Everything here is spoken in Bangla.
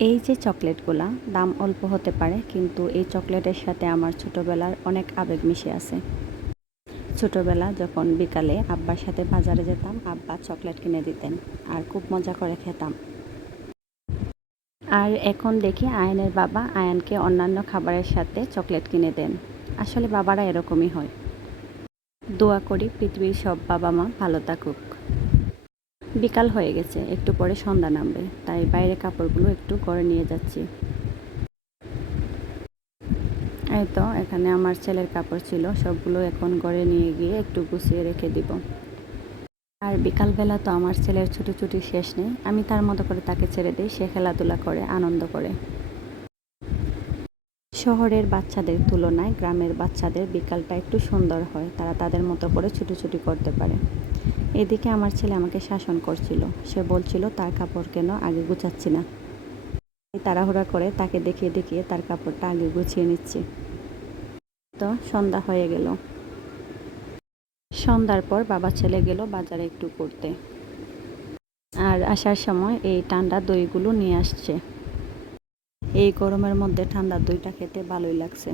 এই যে চকলেটগুলা দাম অল্প হতে পারে, কিন্তু এই চকলেটের সাথে আমার ছোটবেলার অনেক আবেগ মিশে আছে। ছোটবেলা যখন বিকালে আব্বার সাথে বাজারে যেতাম, আব্বা চকলেট কিনে দিতেন আর খুব মজা করে খেতাম। আর এখন দেখি আয়ানের বাবা আয়ানকে অন্যান্য খাবারের সাথে চকলেট কিনে দেন। আসলে বাবারা এরকমই হয়। দোয়া করি পৃথিবীর সব বাবা মা ভালো থাকুক। বিকাল হয়ে গেছে, একটু পরে সন্ধ্যা নামবে, তাই বাইরে কাপড়গুলো একটু ঘরে নিয়ে যাচ্ছি। এই তো এখানে আমার ছেলের কাপড় ছিল, সবগুলো এখন ঘরে নিয়ে গিয়ে একটু গুছিয়ে রেখে দিব। আর বিকালবেলা তো আমার ছেলের ছুটোছুটি শেষ নেই, আমি তার মতো করে তাকে ছেড়ে দিই, সে খেলাধুলা করে আনন্দ করে। শহরের বাচ্চাদের তুলনায় গ্রামের বাচ্চাদের বিকালটা একটু সুন্দর হয়, তারা তাদের মতো করে ছুটোছুটি করতে পারে। এদিকে আমার ছেলে আমাকে শাসন করছিল, সে বলছিল তার কাপড় কেন আগে গুছাচ্ছি না। তাড়াহুড়া করে তাকে দেখিয়ে দেখিয়ে তার কাপড়টা আগে গুছিয়ে নিচ্ছি। তো সন্ধ্যা হয়ে গেল। সন্ধ্যার পর বাবা ছেলে গেল বাজারে একটু ঘুরতে। আর আসার সময় এই ঠান্ডা দইগুলো নিয়ে আসছে। এই গরমের মধ্যে ঠান্ডা দইটা খেতে ভালোই লাগছে।